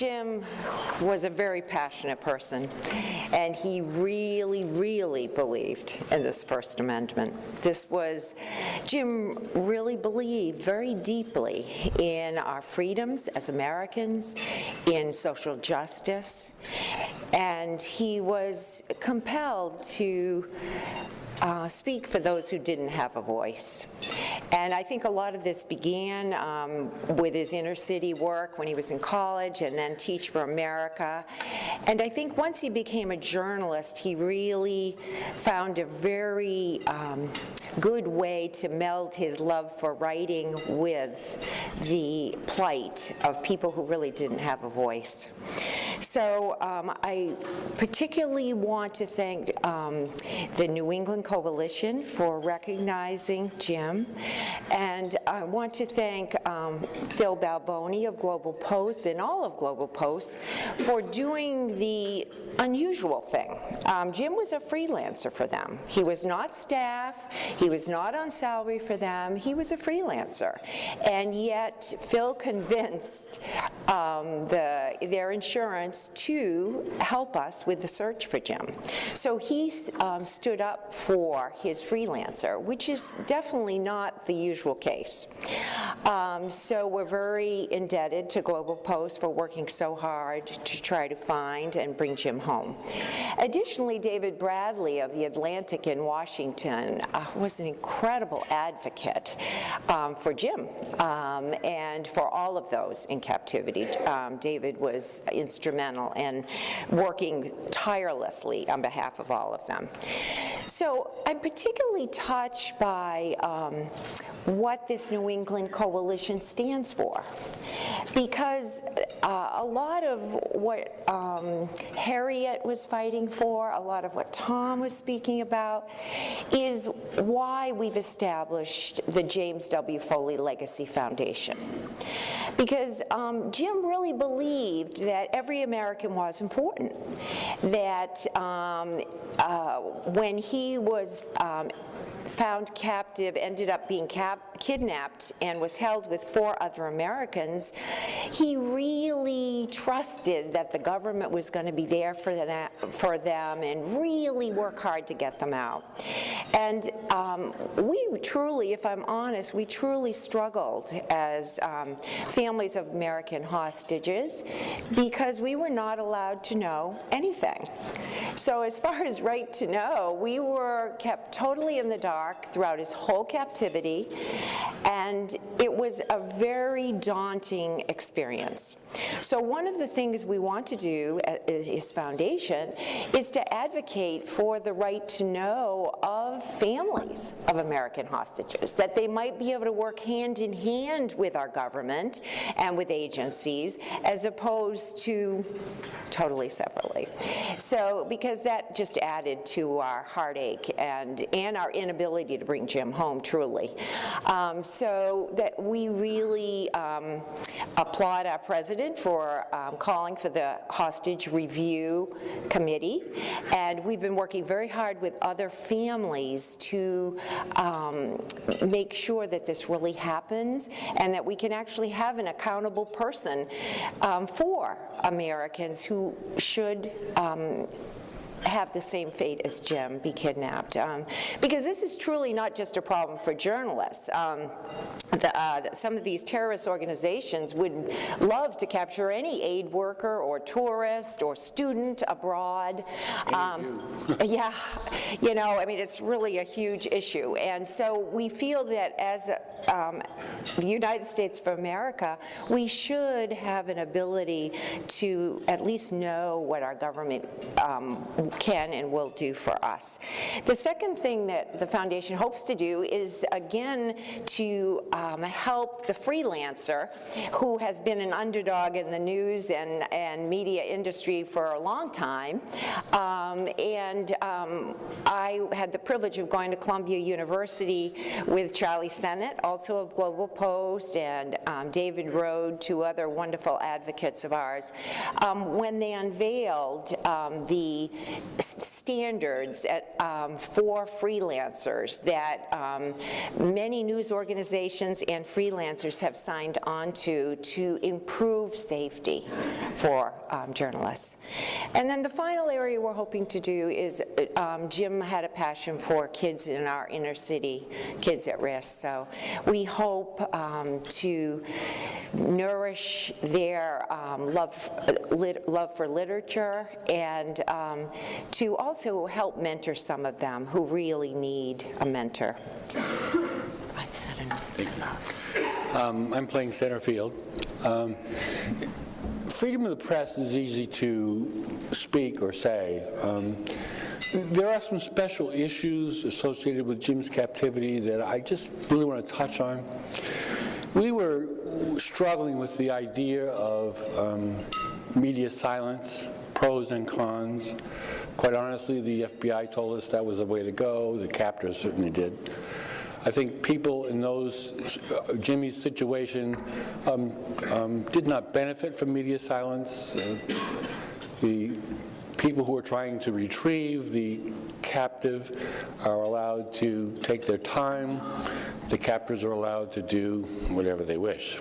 Jim was a very passionate person, and he really, really believed in this First Amendment. Jim really believed very deeply in our freedoms as Americans, in social justice, and he was compelled to speak for those who didn't have a voice. And I think a lot of this began with his inner city work when he was in college, and then Teach for America. And I think once he became a journalist, he really found a very good way to meld his love for writing with the plight of people who really didn't have a voice. So I particularly want to thank the New England Coalition for recognizing Jim, and I want to thank Phil Balboni of Global Post and all of Global Post for doing the unusual thing. Jim was a freelancer for them. He was not staff, he was not on salary for them, he was a freelancer. And yet Phil convinced their insurance to help us with the search for Jim. So he stood up for his freelancer, which is definitely not the usual case. So we're very indebted to Global Post for working so hard to try to find and bring Jim home. Additionally, David Bradley of The Atlantic in Washington was an incredible advocate for Jim and for all of those in captivity. David was instrumental in working tirelessly on behalf of all of them. So I'm particularly touched by what this New England Coalition stands for, because a lot of what Harriet was fighting for, a lot of what Tom was speaking about, is why we've established the James W. Foley Legacy Foundation. Because Jim really believed that every American was important, that when he was found captive, ended up being kidnapped, and was held with 4 other Americans, he really trusted that the government was going to be there for them and really work hard to get them out. And we truly, if I'm honest, we truly struggled as families of American hostages because we were not allowed to know anything. So as far as right to know, we were kept totally in the dark throughout his whole captivity, and it was a very daunting experience. So one of the things we want to do at his foundation is to advocate for the right to know of families of American hostages, that they might be able to work hand in hand with our government and with agencies as opposed to totally separately. So because that just added to our heartache and our inability to bring Jim home, truly. So that we really applaud our president for calling for the Hostage Review Committee, and we've been working very hard with other families to make sure that this really happens and that we can actually have an accountable person for Americans who should have the same fate as Jim, be kidnapped. Because this is truly not just a problem for journalists. Some of these terrorist organizations would love to capture any aid worker or tourist or student abroad. Yeah, you know, I mean, it's really a huge issue. And so we feel that as the United States of America, we should have an ability to at least know what our government can and will do for us. The second thing that the foundation hopes to do is, again, to help the freelancer who has been an underdog in the news and media industry for a long time. I had the privilege of going to Columbia University with Charlie Sennett, also of Global Post, and David Rode, 2 other wonderful advocates of ours, when they unveiled the standards for freelancers that many news organizations unions and freelancers have signed on to improve safety for journalists. And then the final area we're hoping to do is, Jim had a passion for kids in our inner city, kids at risk. So we hope to nourish their love for literature, and to also help mentor some of them who really need a mentor. I've said enough. Thank you. I'm playing center field. Freedom of the press is easy to speak or say. There are some special issues associated with Jim's captivity that I just really want to touch on. We were struggling with the idea of media silence, pros and cons. Quite honestly, the FBI told us that was the way to go. The captors certainly did. I think people in Jimmy's situation did not benefit from media silence. The people who are trying to retrieve the captive are allowed to take their time. The captors are allowed to do whatever they wish.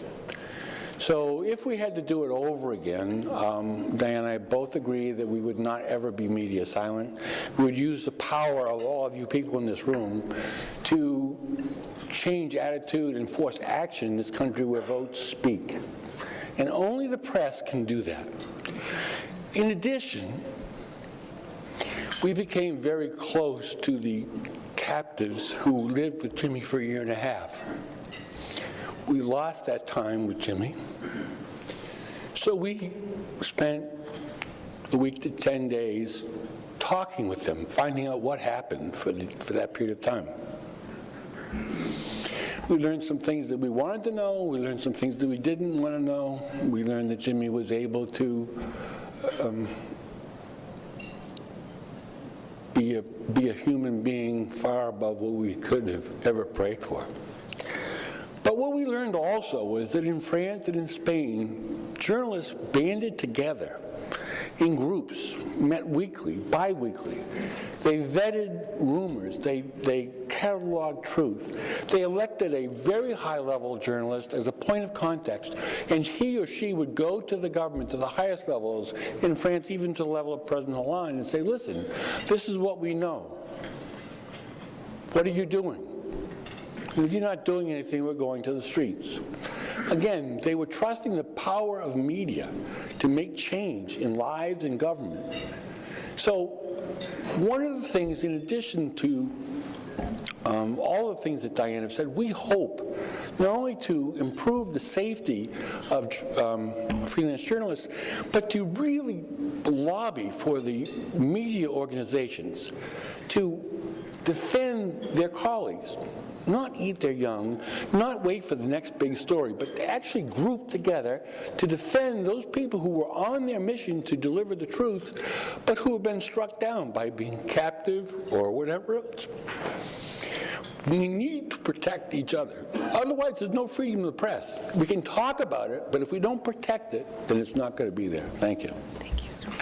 So if we had to do it over again, Diane and I both agree that we would not ever be media silent. We would use the power of all of you people in this room to change attitude and force action in this country where votes speak. And only the press can do that. In addition, we became very close to the captives who lived with Jimmy for a year and a half. We lost that time with Jimmy. So we spent a week to 10 days talking with them, finding out what happened for that period of time. We learned some things that we wanted to know. We learned some things that we didn't want to know. We learned that Jimmy was able to be a human being far above what we could have ever prayed for. But what we learned also was that in France and in Spain, journalists banded together in groups, met weekly, bi-weekly. They vetted rumors. They cataloged truth. They elected a very high-level journalist as a point of context, and he or she would go to the government, to the highest levels, in France, even to the level of President Hollande, and say, listen, this is what we know. What are you doing? And if you're not doing anything, we're going to the streets. Again, they were trusting the power of media to make change in lives and government. So one of the things, in addition to all the things that Diane have said, we hope not only to improve the safety of freelance journalists, but to really lobby for the media organizations to defend their colleagues. Not eat their young, not wait for the next big story, but to actually group together to defend those people who were on their mission to deliver the truth, but who have been struck down by being captive or whatever else. We need to protect each other. Otherwise, there's no freedom of the press. We can talk about it, but if we don't protect it, then it's not going to be there. Thank you. Thank you so much.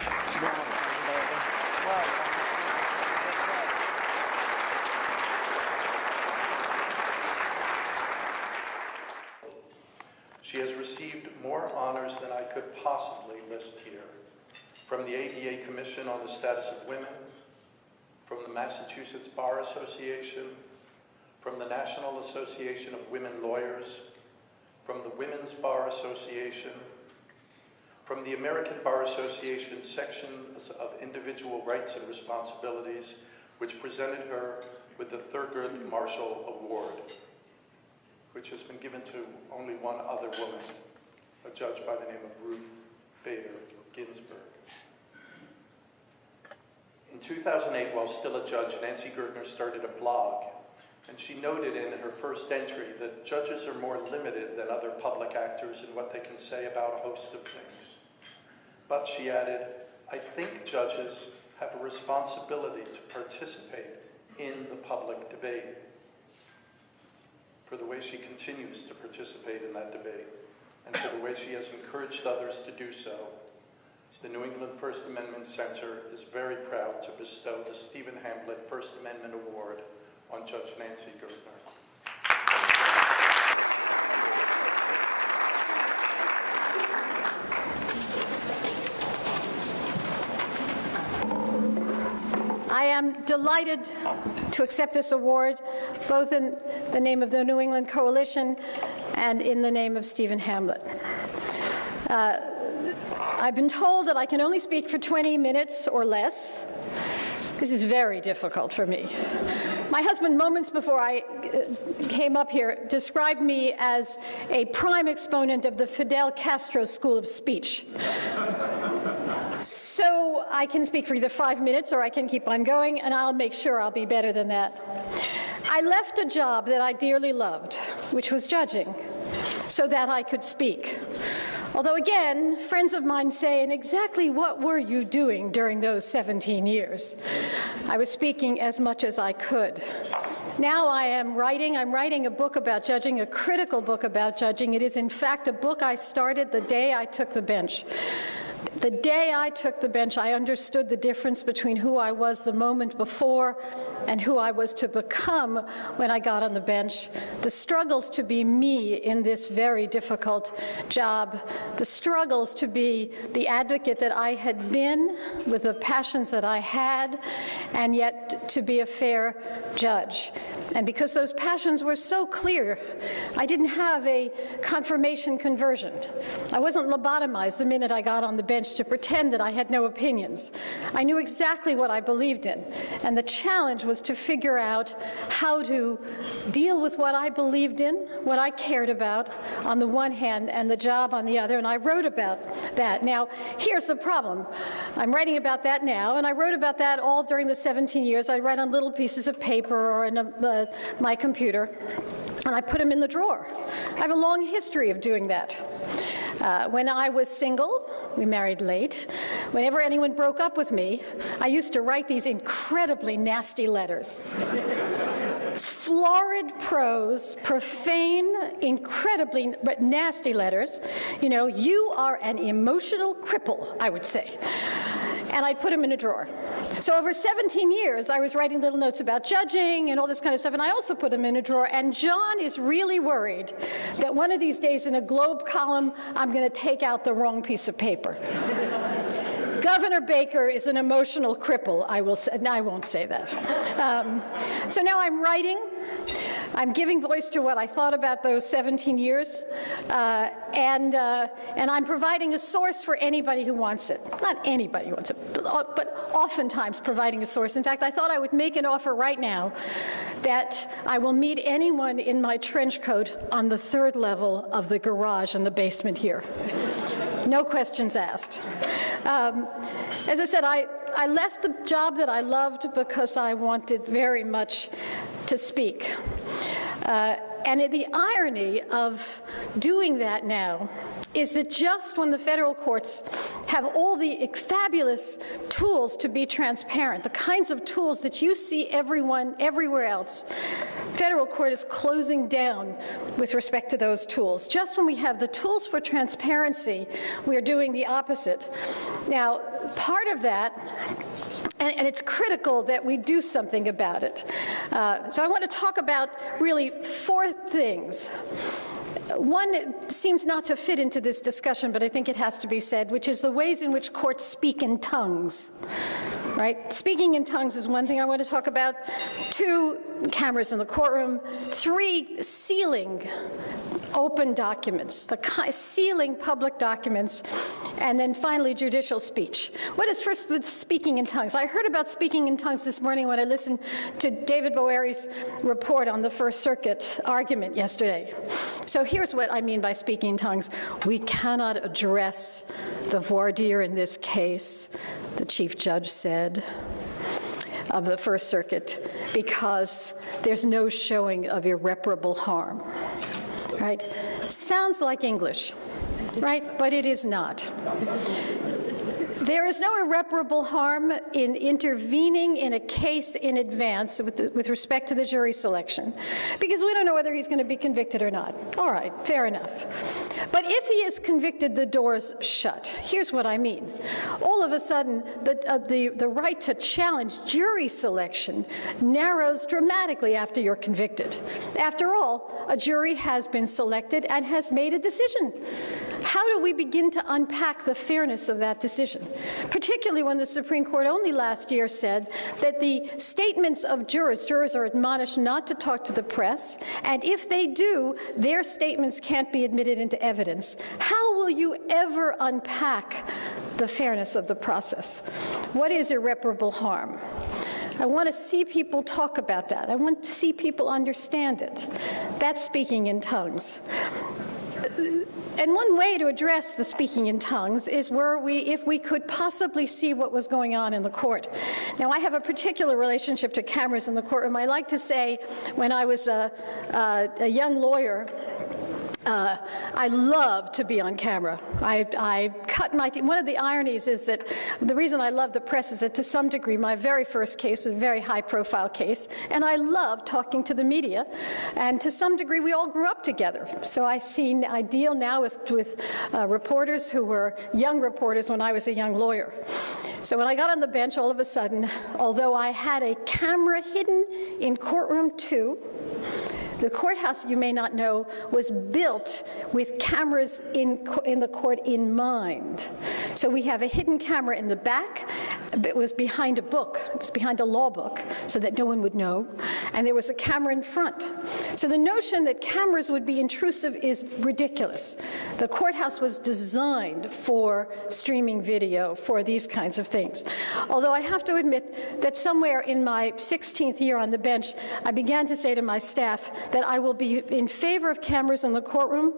She has received more honors than I could possibly list here, from the ABA Commission on the Status of Women, from the Massachusetts Bar Association, from the National Association of Women Lawyers, from the Women's Bar Association, from the American Bar Association sections of Individual Rights and Responsibilities, which presented her with the Thurgood Marshall Award, which has been given to only one other woman, a judge by the name of Ruth Bader Ginsburg. In 2008, while still a judge, Nancy Gertner started a blog, and she noted in her first entry that judges are more limited than other public actors in what they can say about a host of things. But she added, I think judges have a responsibility to participate in the public debate. For the way she continues to participate in that debate, and for the way she has encouraged others to do so, the New England First Amendment Center is very proud to bestow the Stephen Hamblett First Amendment Award on Judge Nancy Gertner. am delighted to accept this award, both in the name of the New England Coalition and in the name of Stephen Hamblett. I've been told that I can only speak for 20 minutes or less. This is very difficult for me. My husband, moments before I came up here, described me as a prime exponent of the Fidel Castro school of speech. So I can speak for either 5 minutes or I can keep on going, and I'll make sure I'll be better than that. I left a job that I dearly loved, which was judging, so that I could speak. Although again, friends of mine say, and exactly what were you doing during those 17 years? I was speaking as much as I could. Now I'm writing a book about judging, a critical book about judging. It is in fact a book I started the day I took the bench. The day I took the bench, I understood the difference between who I was the moment before and who I was to become when I got on the bench. The struggles to be me in this very difficult job, the struggles to be the advocate that I had been with the passions that I had, and yet to be a fair judge. And because those passions were so clear, I didn't have a confirmation conversion. I wasn't lobotomized the minute I got on the bench to pretend that I had no opinions. I knew exactly what I believed in, and the challenge was to figure out how to deal with what I believed in, what I cared about on the one hand, and the job on the other, and I wrote about that. Now, here's the problem. I'm writing about that now, and I wrote about that all during the 17 years. I write on little pieces of paper or in my computer, and I put them in the drawer. I have a long history of doing that. When I was single, we married late, whenever anyone broke up with me, I used to write these incredibly nasty letters. Florid prose, profane, incredibly nasty letters. You know, you are an emotional cripple, I would say. And I'd put them in a drawer. So over 17 years, I was writing little notes about judging and all this kind of stuff, and I also put them in a drawer. And John is really worried that one of these days in a Globe column, I'm going to take out the wrong piece of paper. Governor Baker is an emotional cripple, I will say. No, I won't say that. So now I'm writing. I'm giving voice to what I thought about those 17 years, and I'm providing a source for anybody who wants it. Not anybody who wants it, but oftentimes providing a source. In fact, I thought I would make an offer right now that I will meet anyone in my trench coat on the 3rd level of the garage in the basement here. No questions asked. As I said, I left the job that I loved because I wanted very much to speak. And the irony of doing that now is that just when the federal courts have all the fabulous tools to be transparent, the kinds of tools that you see everywhere else, federal court is closing down with respect to those tools. Just when we have the tools for transparency, we are doing the opposite. Now, part of that, and it's critical that we do something about it. So I want to talk about really 4 things. One seems not to fit into this discussion, but I think it has to be said, which is the ways in which courts speak in tongues. Right? Speaking in tongues is one thing I want to talk about. 2, cameras in the courtroom. 3, sealing open documents, sealing public documents, and then finally judicial speech. What is first the speaking in tongues? I heard about speaking in tongues this morning when I listened to David Bowery's report on the First Circuit argument yesterday. So here's what I mean by speaking in tongues. We cannot address the voir dire in this case, the Chief Judge said, of the First Circuit, because there's no showing of irreparable harm. Right? Sounds like English, right? But it is not. There is no irreparable harm in intervening in a case in advance with respect to the jury selection, because we don't know whether he's going to be convicted or not. All right, fair enough. But if he is convicted, the door's shut. Here's what I mean. All of a sudden, the right to challenge jury selection narrows dramatically after you're convicted. After all, a jury has been selected and has made a decision. how do we begin to unpack the fairness of that decision? Particularly when the Supreme Court only last year said that the statements of jurors are admonished not to talk to the press, and if they do, their statements can't be admitted into evidence. How will you ever unpack the fairness of the process? What is irreparable harm? I want to see people talk about that. I want to see people understand it. That's speaking in tongues. And one way to address the speaking in tongues is if we could possibly see what was going on in the court. Now, I have a particular relationship to cameras in the courtroom. I like to say, when I was a young lawyer, I love to be on camera. I cut my teeth. One of the ironies is that the reason I love the press is that to some degree my very first case was a very high-profile case, and I love talking to the media, and to some degree we all grew up together. So I deal now with reporters who were young reporters when I was a young lawyer. So when I got on the bench, all of a sudden, although I had a camera hidden in courtroom 2, the courthouse, you may not know, was built with cameras in the court in mind. So we have a hidden camera in the back. It was behind a book. It was behind a law book so that no one would know. And there was a camera in front. So the notion that cameras would be intrusive is ridiculous. The courthouse was designed for streaming video, for these kinds of things. Although I have to admit that somewhere in my 16th year on the bench, I began to say to my staff that I will be in favor of cameras in the courtroom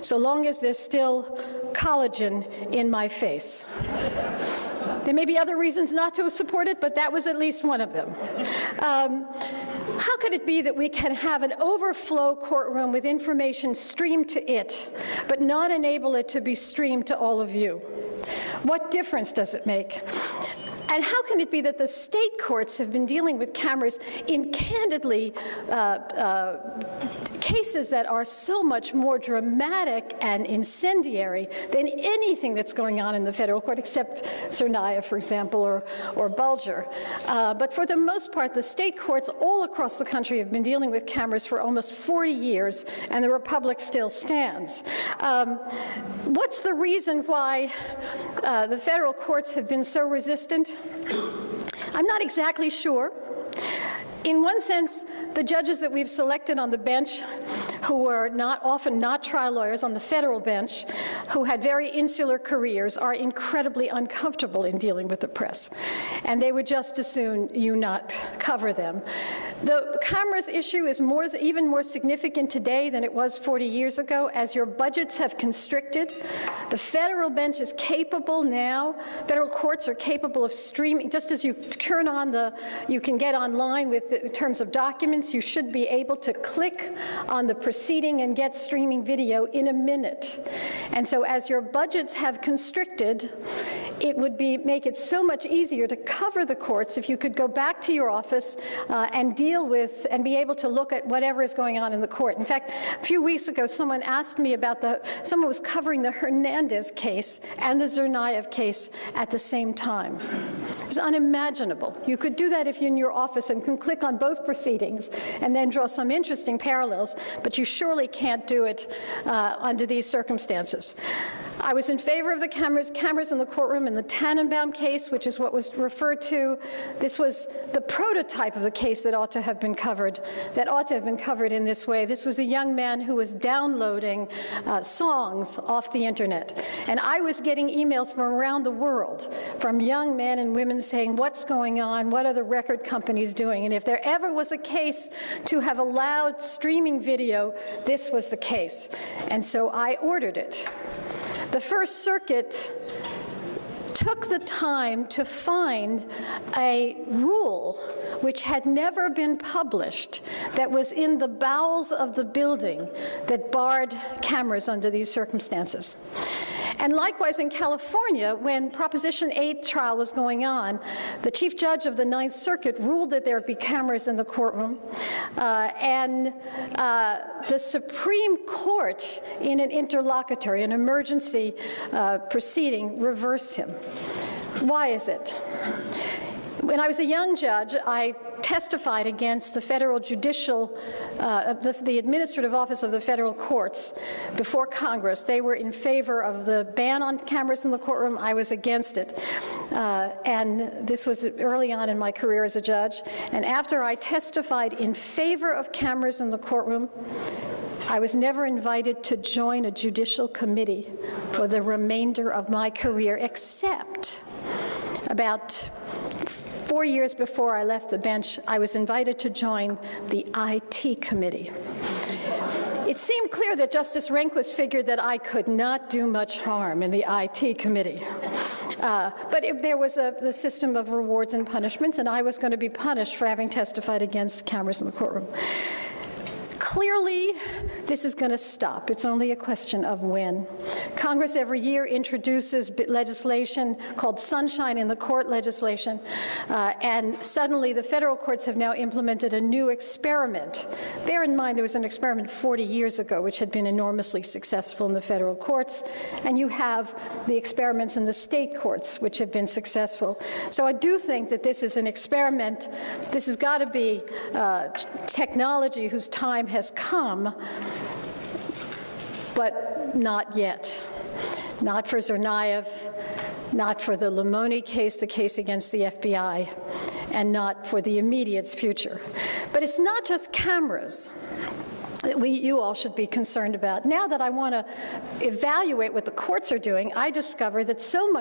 so long as there's still collagen in my face. There may be other reasons not to support it, but that was at least one of them. How could it be that we can have an overflow courtroom with information streamed to it, but not enable it to be streamed to all of you? What difference does it make? And how can it be that the state courts have been dealing with cameras in candidly cases that are so much more dramatic and incendiary than anything that's going on in the federal court, except Zernaya, for example, or Bulger. But for the most part, the state courts all across the country have been dealing with cameras for almost 40 years, and the republic still stands. What's the reason why the federal courts have been so resistant? I'm not exactly sure. In one sense, the judges that we've selected on the bench, who were often not trial lawyers on the federal bench, who had very insular careers, are incredibly uncomfortable in dealing with the press. And they would just as soon you not cover them. The cameras issue is even more significant today than it was 40 years ago. As your budgets have constricted, the federal bench is capable now, federal courts are capable of streaming, just as you turn on you can get online with, in terms of documents, you should be able to click on the proceeding and get streaming video in a minute. And so as your budgets have constricted, it would make it so much easier to cover the courts if you could go back to your office and deal with and be able to look at whatever is going on in the court. In fact, a few weeks ago, someone asked me about someone was covering the Hernandez case and the Zernayev case at the same time. It's unimaginable. You could do that if you're in your office and can click on both proceedings and then draw some interesting parallels, but you surely can't do it under these circumstances. I was in favor of the cameras in the courtroom in the Tannenbaum case, which is what was referred to. This was the prototype of the case that ought to have been covered in this way. This was a young man who was downloading songs off the internet. And I was getting emails from around the world from young men and women saying, what's going on? What are the record companies doing? And if there ever was a case to have allowed streaming video, this was the case. And so I ordered it. The First Circuit took the time to find a rule which had never been published that was in the bowels of the building that barred cameras under these circumstances. And likewise in California, when Proposition 8 trial was going on, the chief judge of the Ninth Circuit ruled that there would be cameras in the courtroom, and the Supreme Court, in an interlocutory, an emergency proceeding, reversed him. Why is it? When I was a young judge, I testified against the federal judicial, the administrative office of the federal courts before Congress. They were in favor of the ban on cameras in the courtroom. I was against it. And this was early on in my career as a judge. And after I testified in favor of cameras in the courtroom, I was never invited to join a judicial committee for the remainder of my career, except about 4 years before I left the bench, I was invited to join the IT committee. It seemed clear that Justice Rehnquist figured that I could not do much harm in the IT committee. But there was the system of rewards and punishments, and I was going to be punished for having testified against cameras in the courtroom. Clearly, this is going to stop. It's only a question of when. Congress every year introduces legislation called Sunshine in the Court legislation, and suddenly the federal courts have now implemented a new experiment. Bear in mind there was an experiment 40 years ago which had been enormously successful in the federal courts, and you have the experiments in the state courts which have been successful. So I do think that this is an experiment. This has got to be technology whose time has come, but not yet. Not for Tsarnaev, not for the Lemony case, the case against the FBI, and not for the immediate future. But it's not just cameras that you all should be concerned about. Now that I want to evaluate what the courts are doing, I discover that so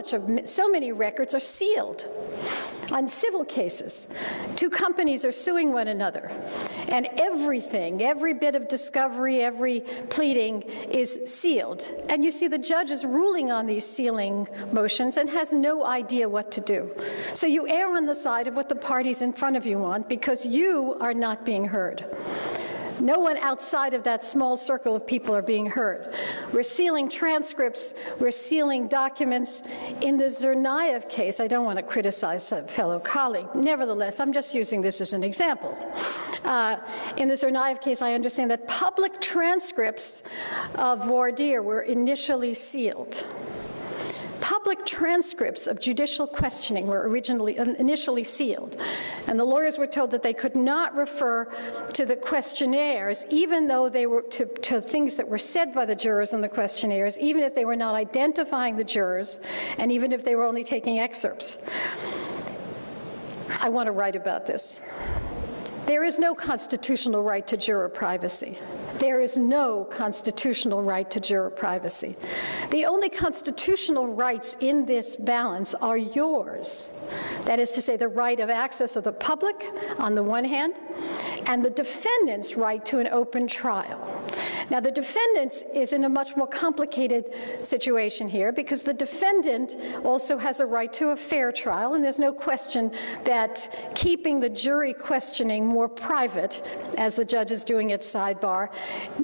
many records are sealed on civil cases. Two companies are suing one another, and everything, every bit of discovery, every pleading is sealed. And you see the judge is ruling on these sealing motions and has no idea what to do. So you err on the side of what the parties in front of you want because you are not being heard. No one outside of that small circle of people are being heard. We're sealing transcripts, we're sealing documents. In the Tsarnaev case, I don't want to criticize a fellow colleague. Nevertheless, I'm just using this as an example. In the Tsarnaev case, I understand that public transcripts of voir dire were initially sealed. Public transcripts of judicial questioning were initially sealed, and the lawyers were told that they could not refer to the questionnaires, even though they were to things that were said by the jurors in the questionnaires, even if they were not identifying the jurors, and even if they were only taking excerpts. I want to write about this. There is no constitutional right to juror privacy. There is no constitutional right to juror privacy. The only constitutional rights in this balance are yours. That is to say, the right of access of the public on the one hand, and the defendant's right to an open trial. Now, the defendant is in a much more complicated situation here because the defendant also has a right to a fair trial, and there's no question that keeping the jury questioning more private, as the judge is doing at sidebar,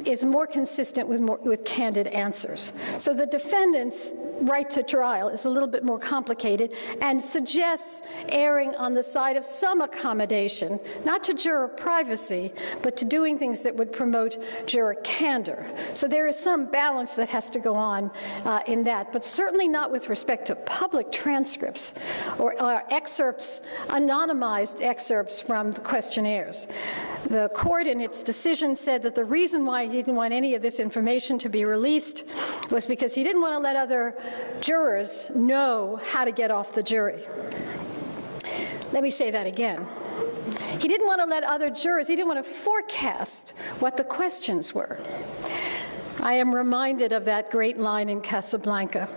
is more consistent with candid answers. So the defendant's right to trial is a little bit more complicated and suggests erring on the side of some accommodation, not to juror privacy, but to doing things that would promote juror candor. So there is some balance that has to go on in that, but certainly not with respect to public transcripts or excerpts, anonymized excerpts from the questionnaires. The court in its decision said that the reason why he didn't want any of this information to be released was because he didn't want to let other jurors know how to get off the jury. Let me say that again. He didn't want to let other jurors, he didn't want to forecast what the questions were. I am reminded of that great line in Casablanca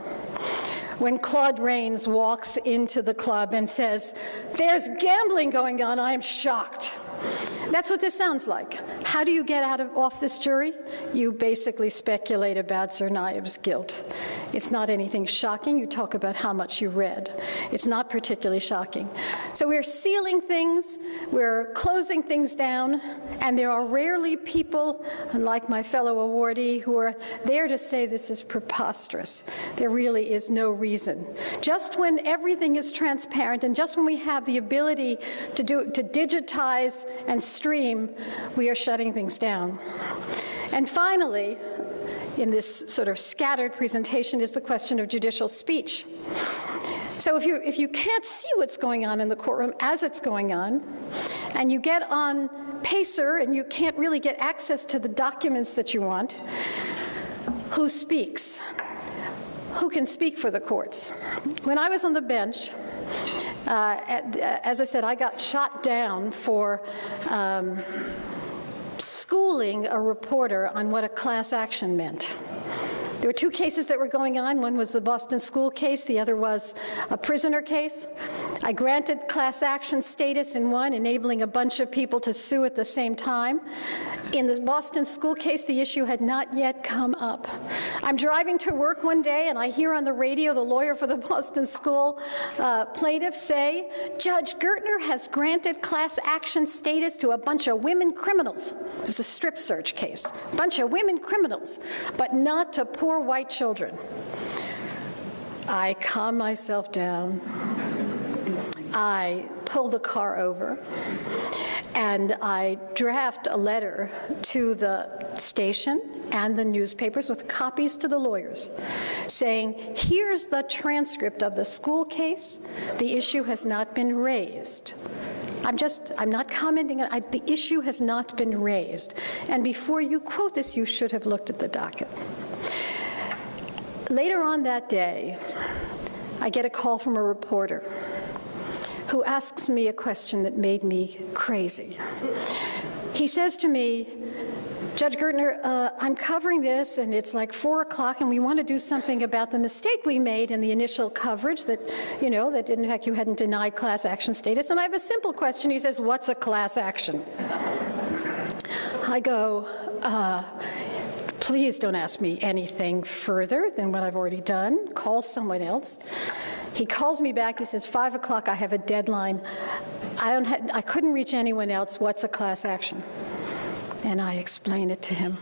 when Claude Rains walks into the club and says, "There's gambling going on, I am shocked." That's what this sounds like. How do you get off this jury? You basically speculate about Tsarnaev's guilt. It's not anything shocking. You talk about how much you read. It's not particularly shocking. So we're sealing things, we're closing things down, and there are rarely people, unlike my fellow awardee, who are there to say this is preposterous. There really is no reason. Just when everything is transparent and just when we have the ability to digitize and stream, we are shutting things down. And finally, in this sort of scattered presentation, is the question of judicial speech. So if you can't see what's going on in the courtroom as it's going on, and you get on Pacer and you can't really get access to the documents that you want, who speaks? Who can speak for the courts? When I was on the bench, as I said, I got shot down for schooling a reporter on what a class action meant. There were two cases that were going on. One was the Boston school case. The other was a prisoner case. I granted class action status in one, enabling a bunch of people to sue at the same time. In the Boston school case, the issue had not yet come up. I'm driving to work one day, and I hear on the radio the lawyer for the Boston school plaintiff say, Judge Gertner has granted class action status to a bunch of women criminals. It was a strip search case. A bunch of women criminals, but not to poor white children. I calm myself down. I pull the car over, and I draft a letter to the station and the newspapers with copies to the lawyers saying, here's the transcript of the school case. The issue has not been raised. I'm not commenting on it. The issue has not been raised. And before you quote this, you should have looked at the docket. Later on that day, I get a call from a reporter who asks me a question that made me crazy. He says to me, Judge Gertner, I'm covering this, and it's like 4 o'clock, and we want to do something about the mistake we made in the initial coverage that, that in fact you hadn't denied class action status. And I have a simple question. He says, what's a class action? I go, please don't ask me anything further than what I've already done. Call someone else. He calls me back. He says, 5 o'clock, I have a deadline. I couldn't reach anyone else. What's a class action? And I explain it to him.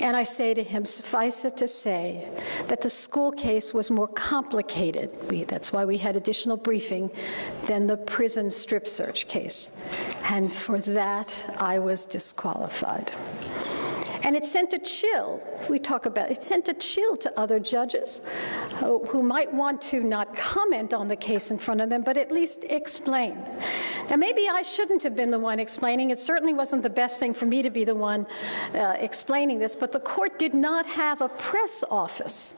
And I say to him, suffice it to say that the school case was more complicated. That's why we had additional briefing than the prison strip search case. And for that, I was disqualified. And it sent a chill, it sent a chill to other judges who might want to not comment on the case in front of them, but at least explain. Now, maybe I shouldn't have been the one explaining. It certainly wasn't the best thing for me to be the one explaining this, but the court did not have a press office.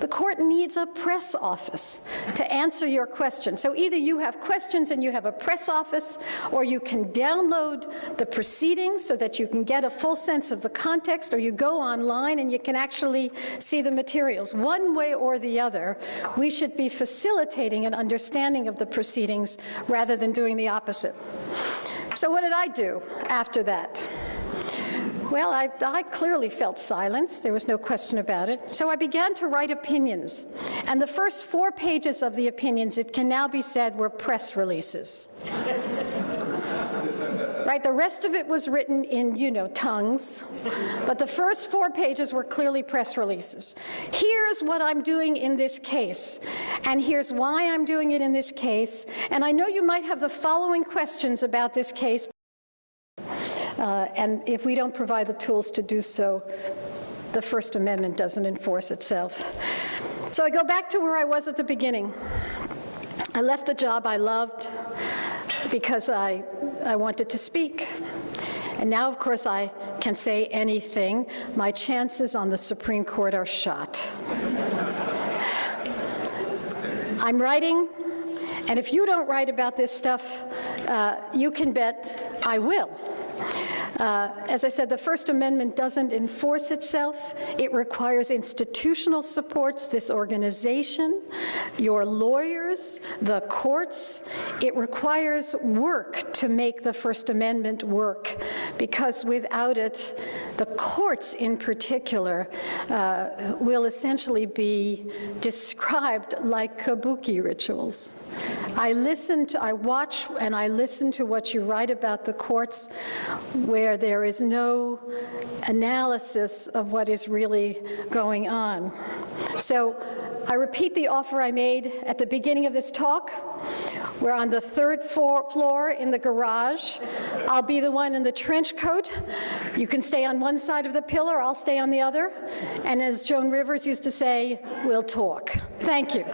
The court needs a press office to answer your questions. So either you have questions and you have a press office, or you can download the proceedings so that you can get a full sense of the context, or you go online and you can actually see the materials. One way or the other, we should be facilitating an understanding of the proceedings rather than doing the opposite. So what did I do after that? Well, I clearly felt silence. There was no question about it. So I began to write opinions. And the first 4 pages of the opinions, it can now be said, were press releases. Right? The rest of it was written in, tongues. But the first 4 pages were clearly press releases. Here's what I'm doing in this case. And here's why I'm doing it in this case. And I know you might have the following questions about this case. And if we don't provide the tools to do so, the First Amendment doesn't enforce itself. So I go back to where I was at the beginning. I left the job I loved because I wanted to speak. And now, of course, I can say anything. My chances on the Supreme Court are shot. I'm writing, and if you don't write about this stuff, you can bet I will. As I said, the First Amendment doesn't enforce itself. It requires institutional supports, this organization, your lawyers, the courts. It requires work to make the First Amendment work, because without it, the courts in particular will essentially be described like kabuki rituals. I watch and I listen to what you write about the courts, where there is no analysis of what is really going on. So I repeat the offer I made at the beginning of this talk. We're on the 3rd floor in the garage. I'll be the one in the trench coat. You can stay on one side of the pillar, I'll stay on the other. And as Joan Rivers used to say, we'll talk. Thank you.